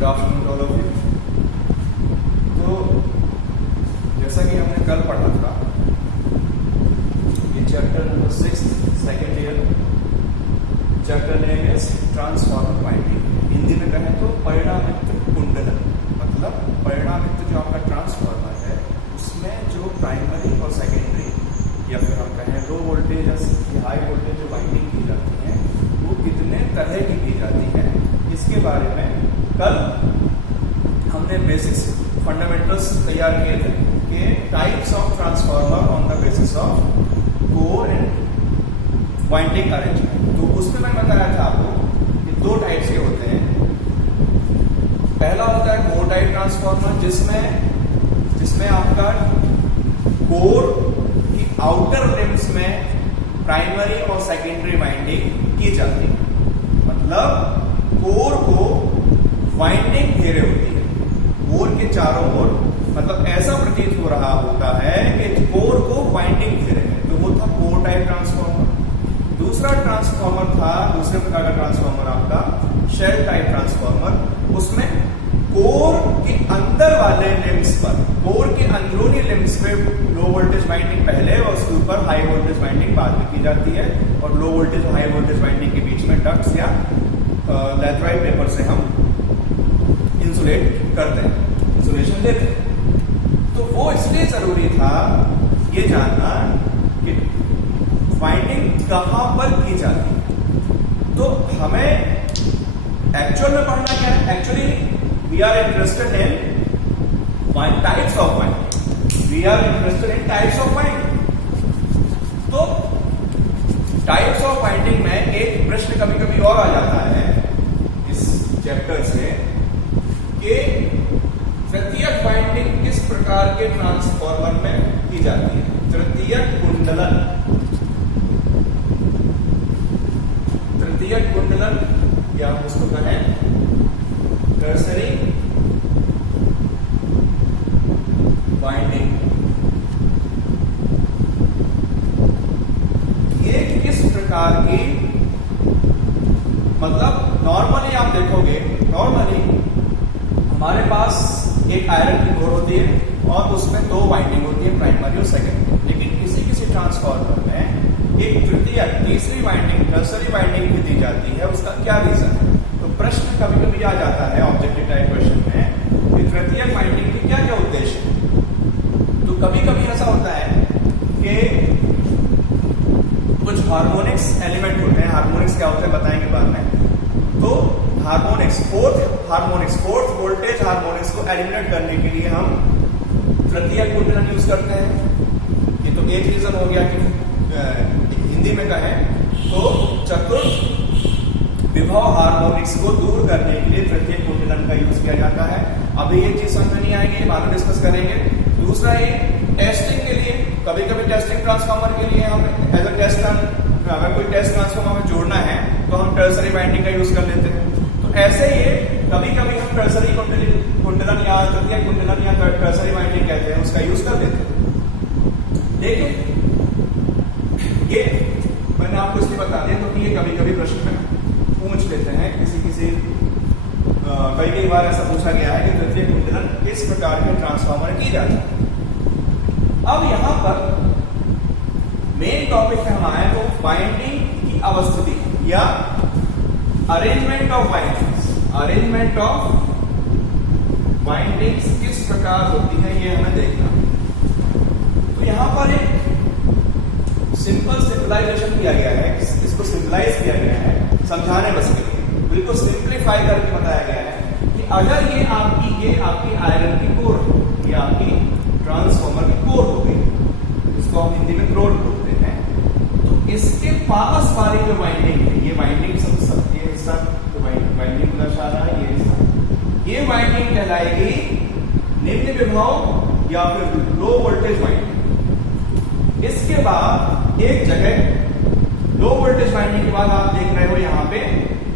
Good afternoon all of you. तो जैसा कि हमने कल पढ़ा था, ये chapter number 6 second year, chapter name is transformer winding. Hindi में कहें तो परिणामित्र कुंडलन, मतलब परिणामित्र जो आपका ट्रांसफॉर्मर है उसमें जो प्राइमरी और सेकेंडरी या फिर हम कहें लो वोल्टेज या हाई वोल्टेज जो वाइंडिंग की जाती है वो कितने तरह की जाती है, इसके बारे में कल हमने बेसिक्स फंडामेंटल्स तैयार किए थे कि types of transformer on the basis of core and winding arrangement. तो उसमें मैं बताया था आपको कि दो टाइप्स के होते हैं। पहला होता है कोर टाइप ट्रांसफार्मर, जिसमें आपका कोर की आउटर लिम्स में प्राइमरी और सेकेंडरी वाइंडिंग की जाती है, मतलब कोर को वाइंडिंग घेरे होती है, कोर के चारों ओर, मतलब ऐसा प्रतीत हो रहा होता है कि कोर को वाइंडिंग घेरे है। तो वो था कोर टाइप ट्रांसफार्मर। दूसरा ट्रांसफार्मर था, दूसरे प्रकार का ट्रांसफार्मर आपका शेल टाइप ट्रांसफार्मर। उसमें कोर के अंदर वाले लिम्स पर, कोर के अंदरूनी लिम्स पे लो वोल्टेज वाइंडिंग पहले और उसके ऊपर हाई वोल्टेज वाइंडिंग बाद में की जाती है, और लो वोल्टेज और हाई वोल्टेज वाइंडिंग के बीच में डक्ट्स या लैथराइट पेपर से हम इंसुलेट करते हैं, इंसुलेशन देते हैं। तो वो इसलिए जरूरी था ये जानना कि वाइंडिंग कहां पर की जाती है। तो हमें एक्चुअल में पढ़ना क्या है? Actually we are interested in types of winding. We are interested in types of winding. तो टाइप्स ऑफ वाइंडिंग में एक प्रश्न कभी कभी और आ जाता है इस चैप्टर से कि तृतीयक वाइंडिंग किस प्रकार के ट्रांसफार्मर में की जाती है। तृतीयक कुंडलन, तृतीयक कुंडलन या हम उसको कहें टर्सरी वाइंडिंग, ये किस प्रकार की, मतलब नॉर्मली आप देखोगे, नॉर्मली हमारे पास एक आयरन की कोर होती है और उसमें दो वाइंडिंग होती है, प्राइमरी और सेकेंडरी। लेकिन किसी ट्रांसफार्मर में एक तृतीय तीसरी वाइंडिंग, टर्सरी वाइंडिंग भी दी जाती है। उसका क्या रीजन है? तो प्रश्न कभी कभी आ जाता है ऑब्जेक्टिव टाइप क्वेश्चन में कि तृतीय वाइंडिंग के क्या क्या उद्देश्य है। तो कभी कभी ऐसा होता है कि कुछ हार्मोनिक्स एलिमेंट होते हैं। हार्मोनिक्स क्या होते हैं बताएंगे बाद में। तो हार्मोनिक्स, फोर्थ वोल्टेज हार्मोनिक्स को एलिमिनेट करने के लिए हम तृतीय कुंडलन यूज करते हैं। ये तो एक रीजन हो गया कि हिंदी में कहें तो चतुर्थ विभव हार्मोनिक्स को दूर करने के लिए तृतीय कुंडलन का यूज किया जाता है। अभी ये चीज समझ नहीं आएगी, बाद में डिस्कस करेंगे। दूसरा ये टेस्टिंग के लिए, कभी कभी टेस्टिंग ट्रांसफार्मर के लिए हम एज अ टेस्ट, अगर कोई टेस्ट ट्रांसफार्मर में जोड़ना है तो हम टर्सरी वाइंडिंग का यूज कर लेते हैं। तो ऐसे ये कभी कभी हम टर्सरी कुंडलन या तृतीय कुंडलन या टर्सरी वाइंडिंग कहते हैं, उसका यूज कर लेते हैं। लेकिन ये मैंने आपको इसलिए बता दिया क्योंकि ये कभी कभी प्रश्न में पूछ लेते हैं, कई बार ऐसा पूछा गया है कि तृतीय कुंडलन किस प्रकार के ट्रांसफार्मर की जाती है। अब यहां पर मेन टॉपिक पे हम आए तो वाइंडिंग की अवस्थिति या arrangement of windings. Arrangement of windings किस प्रकार होती है ये हमें देखना। तो यहां पर एक सिंपल सिंपलाइजेशन किया गया है, इसको सिंपलाइज किया गया है समझाने बस के लिए, बिल्कुल सिंप्लीफाई करके बताया गया है कि अगर ये आपकी आयरन की कोर है, ये आपकी ट्रांसफार्मर की कोर हो गई, इसको हम हिंदी में ग्रोड बोलते हैं। तो इसके पास वाली जो वाइंडिंग है, ये वाइंडिंग सब ये हिस्सा तो वाइंडिंग दर्शा रहा है, ये हिस्सा, ये वाइंडिंग कहलाएगी निम्न विभव या फिर लो वोल्टेज वाइंडिंग। इसके बाद एक जगह लो वोल्टेज वाइंडिंग के बाद आप देख रहे हो यहाँ पे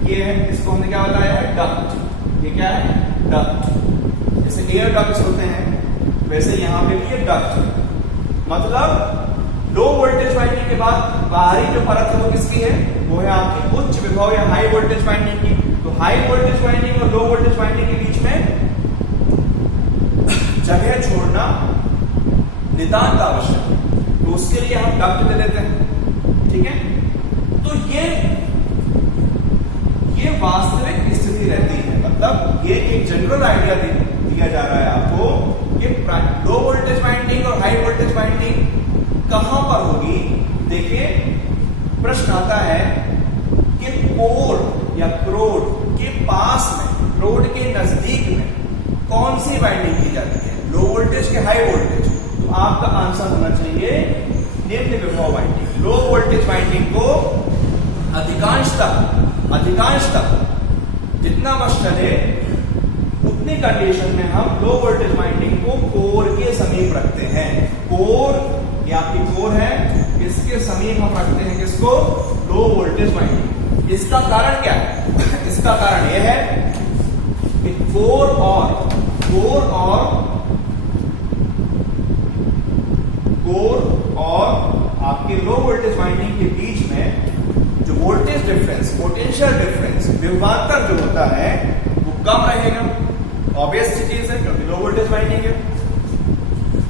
ये है, इसको हमने क्या बताया है? डक्ट। ये क्या है? डक्ट। जैसे एयर डक्ट्स होते हैं वैसे यहाँ पे भी ये डक्ट है। मतलब लो वोल्टेज वाइंडिंग के बाद बाहरी जो परत है वो किसकी है? वो है आपकी उच्च विभव या हाई वोल्टेज वाइंडिंग की। तो हाई वोल्टेज वाइंडिंग और लो वोल्टेज वाइंडिंग के बीच नितांत आवश्यक है, तो उसके लिए हम डक्ट दे देते हैं। ठीक है, तो ये वास्तविक स्थिति रहती है, मतलब ये एक जनरल आइडिया दिया जा रहा है आपको कि लो वोल्टेज वाइंडिंग और हाई वोल्टेज वाइंडिंग कहां पर होगी। देखिए प्रश्न आता है कि पोल या क्रोड के पास में, क्रोड के नजदीक में कौन सी वाइंडिंग की जाती है, लो वोल्टेज के हाई वोल्टेज। तो आपका आंसर होना चाहिए निम्न विभव वाइंडिंग। लो वोल्टेज वाइंडिंग को अधिकांशतः जितना बस चले उतनी कंडीशन में हम लो वोल्टेज वाइंडिंग को कोर के समीप रखते हैं। कोर, ये आपकी कोर है, इसके समीप हम रखते हैं किसको, लो वोल्टेज वाइंडिंग। इसका कारण क्या है? इसका कारण यह है कि कोर और आपके लो वोल्टेज वाइंडिंग के बीच में जो वोल्टेज डिफरेंस, पोटेंशियल डिफरेंस, विभवांतर जो होता है वो कम रहेगा। ऑब्वियस चीज है क्योंकि लो वोल्टेज वाइंडिंग है,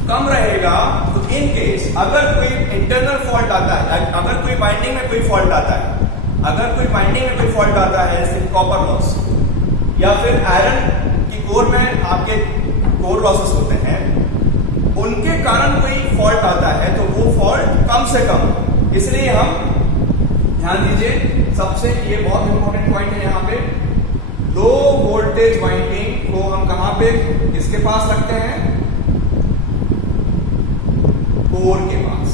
कम रहेगा। तो इन केस अगर कोई इंटरनल फॉल्ट आता है, अगर कोई वाइंडिंग में कोई फॉल्ट आता है, जैसे कॉपर लॉस या फिर आयरन की कोर में आपके कोर लॉसेस होते हैं, उनके कारण कोई फॉल्ट आता है तो वो फॉल्ट कम से कम। इसलिए हम ध्यान दीजिए, सबसे ये बहुत इंपॉर्टेंट पॉइंट है यहाँ पे, लो वोल्टेज वाइंडिंग को हम कहां पे, किसके पास रखते हैं, कोर के पास,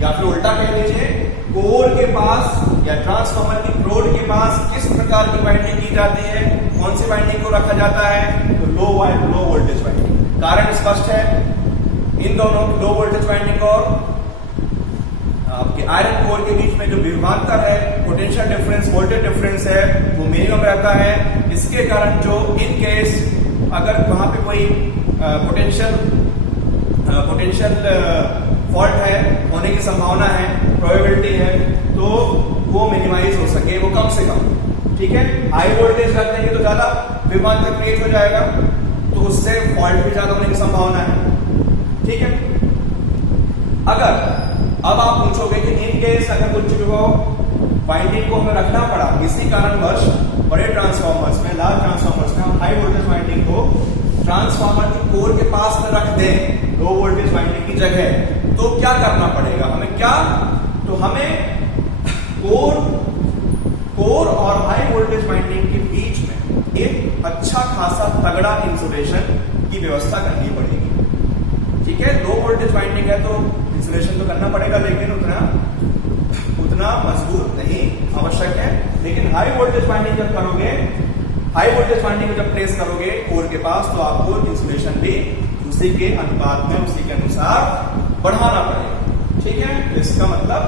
या फिर उल्टा कह लीजिए, कोर के पास या ट्रांसफार्मर की क्रोड के पास किस प्रकार की वाइंडिंग की जाती है, कौन सी वाइंडिंग को रखा जाता है, तो लो वोल्टेज वाइंडिंग। कारण स्पष्ट है, इन दोनों लो वोल्टेज वाइंडिंग और आपके आयरन कोर के बीच में जो विभवांतर है, पोटेंशियल डिफरेंस, वोल्टेज डिफरेंस है, वो मिनिमम रहता है। इसके कारण जो इन केस अगर वहां पे कोई पोटेंशियल फॉल्ट है, होने की संभावना है, प्रोबेबिलिटी है, तो वो मिनिमाइज हो सके, वो कम से कम। ठीक है, हाई वोल्टेज रख देंगे तो ज्यादा विभवांतर क्रिएट हो जाएगा, तो उससे फॉल्ट भी ज्यादा होने की संभावना है। ठीक है, अगर अब आप पूछोगे कि इन केस अगर उच्च विभव वाइंडिंग को हमें रखना पड़ा किसी कारणवश, बड़े ट्रांसफार्मर्स में, लार्ज ट्रांसफार्मर्स में हम हाई वोल्टेज वाइंडिंग को ट्रांसफार्मर की कोर के पास में रख दें, लो वोल्टेज वाइंडिंग की जगह, तो क्या करना पड़ेगा हमें, तो हमें कोर और हाई वोल्टेज वाइंडिंग के बीच में एक अच्छा खासा तगड़ा इंसुलेशन की व्यवस्था करनी पड़ेगी। ठीक है, लो वोल्टेज वाइंडिंग है तो इंसुलेशन तो करना पड़ेगा, लेकिन उतना मजबूत नहीं आवश्यक है। लेकिन हाई वोल्टेज वाइंडिंग जब करोगे, हाई वोल्टेज वाइंडिंग को जब प्लेस करोगे कोर के पास, तो आपको इंसुलेशन भी उसी के अनुपात में, उसी के अनुसार बढ़ाना पड़ेगा। ठीक है, इसका मतलब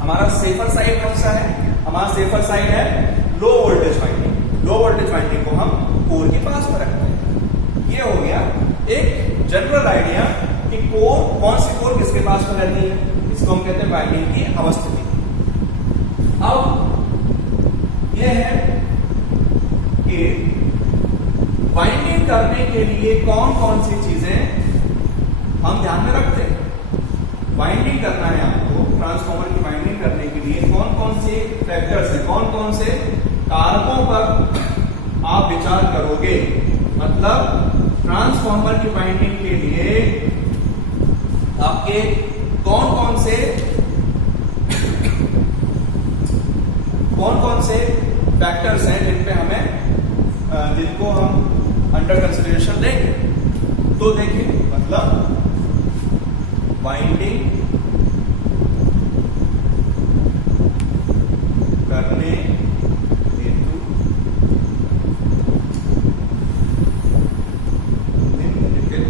हमारा सेफर साइड कौन सा है, हमारा सेफर साइड है low voltage winding. Low voltage winding को हम कोर के पास में रखते हैं। ये हो गया एक जनरल आइडिया कि कोर, कौन सी कोर किसके पास में रहती है, इसको हम कहते हैं वाइंडिंग की अवस्थिति। अब यह है कि वाइंडिंग करने के लिए कौन कौन सी चीजें हम ध्यान में रखते हैं। वाइंडिंग करना है आपको, ट्रांसफार्मर की वाइंडिंग करने के लिए कौन कौन से फैक्टर्स हैं, कौन कौन से कारकों पर आप विचार करोगे। मतलब ट्रांसफार्मर की वाइंडिंग के लिए आपके कौन कौन से फैक्टर्स हैं जिनको हम अंडर कंसिडरेशन लेंगे। तो देखिए, मतलब वाइंडिंग करने हेतु निम्नलिखित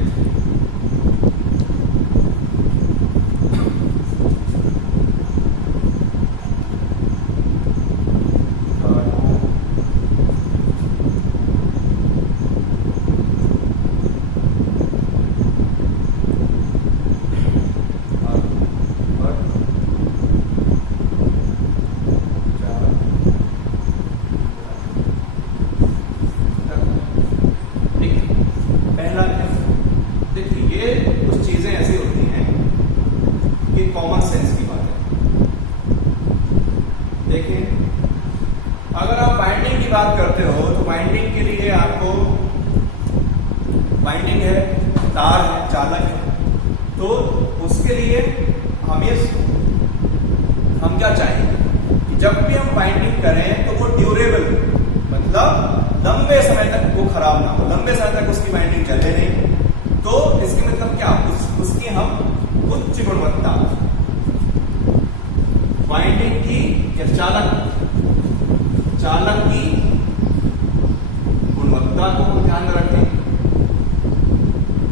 देखिए, अगर आप वाइंडिंग की बात करते हो तो वाइंडिंग के लिए आपको वाइंडिंग है, तार है, चालक है, तो उसके लिए हम क्या चाहेंगे कि जब भी हम वाइंडिंग करें तो वो ड्यूरेबल, मतलब लंबे समय तक वो खराब ना हो, लंबे समय तक उसकी वाइंडिंग चले नहीं। तो इसके मतलब क्या, उसकी हम उच्च गुणवत्ता वाइंडिंग की या चालक की गुणवत्ता को हम ध्यान में रखें,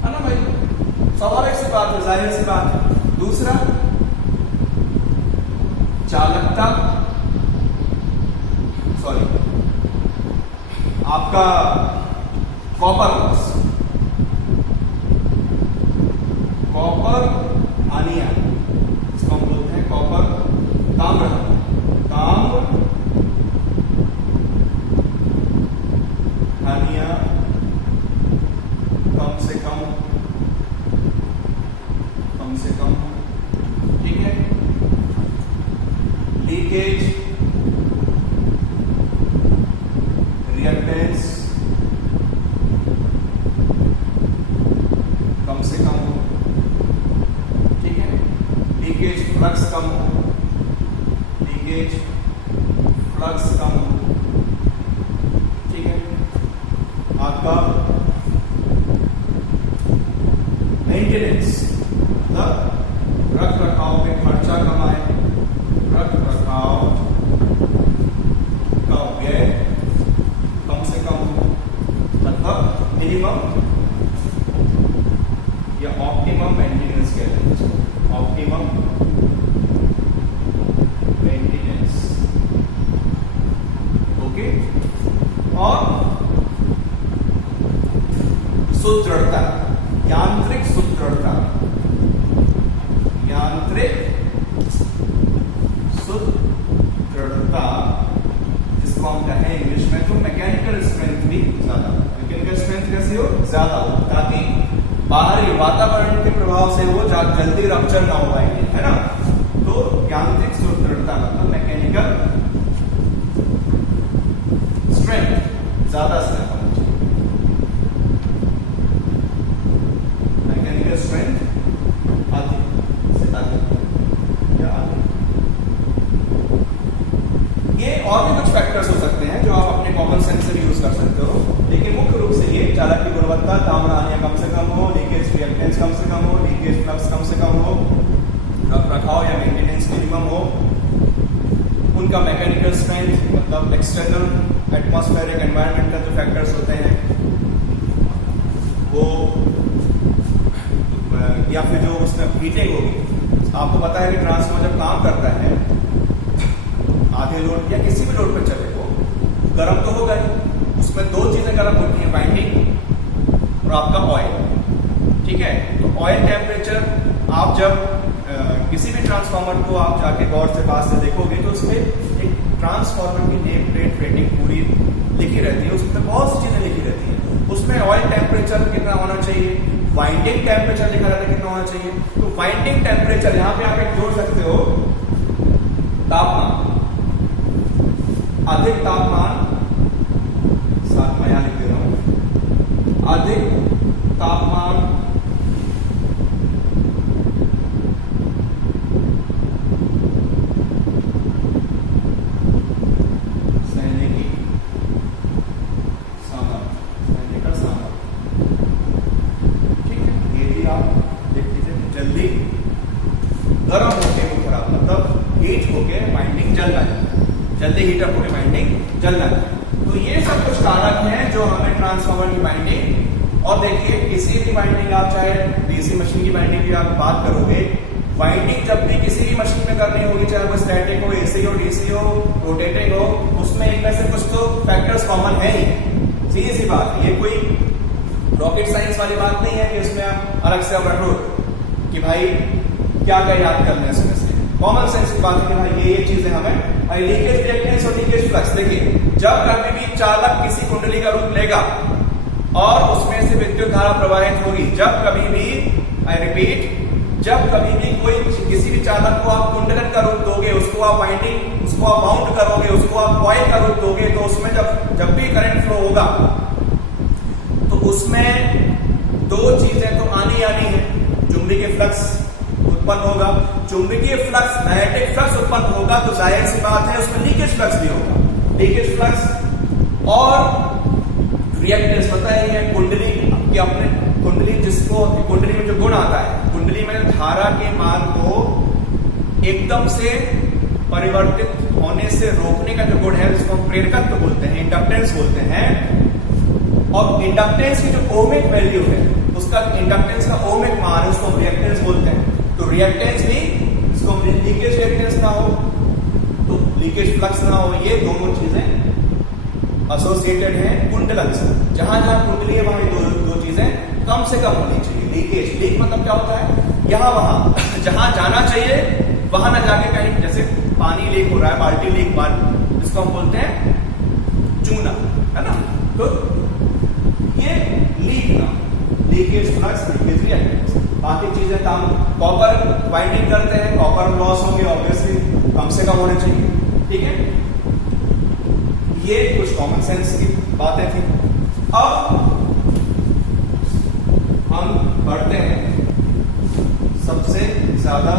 है ना भाई, स्वाभाविक सी बात है, जाहिर सी बात है। दूसरा, चालकता, सॉरी आपका कॉपर आनियन, इसको हम बोलते हैं कॉपर ताम्र आनिया कम से कम, ठीक है। लीकेज, रिएक्टेंस कम से कम हो, ठीक है। लीकेज फ्लक्स कम हो, ठीक है। आपका मेंटेनेंस, मतलब रख रखाव में खर्चा कम आए, रख रखाव का व्यय कम से कम हो, मतलब मिनिमम या ऑप्टिमम मेंटेनेंस कहते हैं, ऑप्टिमम मेंटेनेंस, ओके। और सुदृढ़ता, यांत्रिक सुदृढ़ता, जिसको हम कहें इंग्लिश में तो मैकेनिकल स्ट्रेंथ भी ज्यादा, मैकेनिकल स्ट्रेंथ कैसी हो, ज्यादा हो, ताकि बाहरी वातावरण के प्रभाव से वो जल्दी रप्चर ना हो पाएंगे, है ना। तो यांत्रिक सुदृढ़ता मतलब मैकेनिकल स्ट्रेंथ ज्यादा से ज्यादा, मैकेनिकल स्ट्रेंथ अधिक से अधिक या अधिक। ये और भी कुछ फैक्टर्स हो सकते हैं जो आप अपने कॉमन सेंस से भी यूज कर सकते हो, लेकिन मुख्य रूप से ये चालक की गुणवत्ता, ताम्र आनिया कम से कम हो, लीकेज रिएक्टेंस कम से कम हो, लीकेज फ्लक्स कम से कम हो, रखरखाव या मेंटेनेंस मिनिमम हो, उनका मैकेनिकल स्ट्रेंथ मतलब एक्सटर्नल एटमॉस्फेरिक एनवायरमेंटल जो फैक्टर्स होते हैं वो, या फिर जो उसमें हीटिंग होगी। आपको पता है कि ट्रांसफार्मर जब काम करता है आधे लोड या किसी भी लोड पर चले वो गर्म तो होगा ही, उसमें दो चीजें गर्म होती हैं, वाइंडिंग और आपका ऑयल, ठीक है। तो ऑयल टेम्परेचर आप जब किसी भी ट्रांसफार्मर को आप जाके गौर से पास से देखोगे तो उसमें एक ट्रांसफार्मर की नेम प्लेट रेटिंग पूरी लिखी रहती है, उसमें बहुत सी चीजें लिखी रहती हैं। उसमें ऑयल टेम्परेचर कितना होना चाहिए, वाइंडिंग टेम्परेचर लिखा रहता है कितना होना चाहिए। तो वाइंडिंग टेम्परेचर यहाँ पे आप एक जोड़ सकते हो, तापमान, अधिक तापमान, साथ में यहां लिख दे रहा हूं, अधिक तापमान गर्म होके वो खराब, मतलब हीट होके वाइंडिंग जलना है, जल्दी हीटअप होके वाइंडिंग जलना है। तो ये सब कुछ कारक हैं जो हमें ट्रांसफार्मर की वाइंडिंग, और देखिए किसी भी वाइंडिंग आप चाहे डीसी मशीन की वाइंडिंग की आप बात करोगे, वाइंडिंग जब भी किसी भी मशीन में करनी होगी, चाहे वो स्टैटिक हो, एसी हो, डीसी हो, रोटेटिंग हो, उसमें एक में से कुछ तो फैक्टर्स कॉमन है ही, सीधी सी बात है। ये कोई रॉकेट साइंस वाली बात नहीं है कि उसमें आप अलग से अब रखो कि भाई क्या क्या याद करना है इसमें से, कॉमन सेंस की बात है कि भाई ये चीजें हमें, भाई लीकेज रिएक्टेंस और लीकेज फ्लक्स, देखिए जब कभी भी चालक किसी कुंडली का रूप लेगा और उसमें से विद्युत धारा प्रवाहित होगी, जब कभी भी, आई रिपीट, जब कभी भी कोई किसी भी चालक को आप कुंडलन का रूप दोगे, उसको आप वाइंडिंग, उस उसको आप बाउंड करोगे, उसको आप कॉइल का रूप दोगे, तो उसमें जब भी करंट फ्लो होगा तो उसमें दो चीजें तो आनी है। चुंबकीय फ्लक्स उत्पन्न होगा, चुंबकीय फ्लक्स मैग्नेटिक फ्लक्स उत्पन्न होगा, तो जाहिर सी बात है उसमें लीकेज फ्लक्स भी होगा। लीकेज फ्लक्स और रिएक्टेंस पता ही है, कुंडली की अपने कुंडली, जिसको कुंडली में जो गुण आता है, कुंडली में धारा के मार्ग को एकदम से परिवर्तित होने से रोकने का जो गुण है, जिसको हम प्रेरकत्व बोलते हैं, इंडक्टेंस बोलते हैं। और इंडक्टेंस की जो ओमिक वैल्यू है, उसका इंडक्टेंस का ओमिक मान है, उसको हम रिएक्टेंस बोलते हैं। तो रिएक्टेंस भी, जिसको हम लीकेज रिएक्टेंस ना हो, तो लीकेज फ्लक्स ना हो, ये दोनों चीजें एसोसिएटेड हैं कुंडलन से। जहां जहां कुंडली है वहां दो चीजें कम से कम होनी चाहिए। लीकेज, लीक मतलब क्या होता है, यहां वहां जहां जाना चाहिए वहां ना जाके कहीं, जैसे पानी लीक हो रहा है, बाल्टी लीक, जिसको हम बोलते हैं चूना, है ना, तो ये लीक ना, लीकेज फ्लक्स, लीकेज रिएक्टेंस। बाकी चीजें काम, कॉपर बाइंडिंग करते हैं, कॉपर लॉस होंगे ऑब्वियसली, कम से कम होने चाहिए, ठीक है। ये कुछ कॉमन सेंस की बातें थी। अब हम बढ़ते हैं सबसे ज्यादा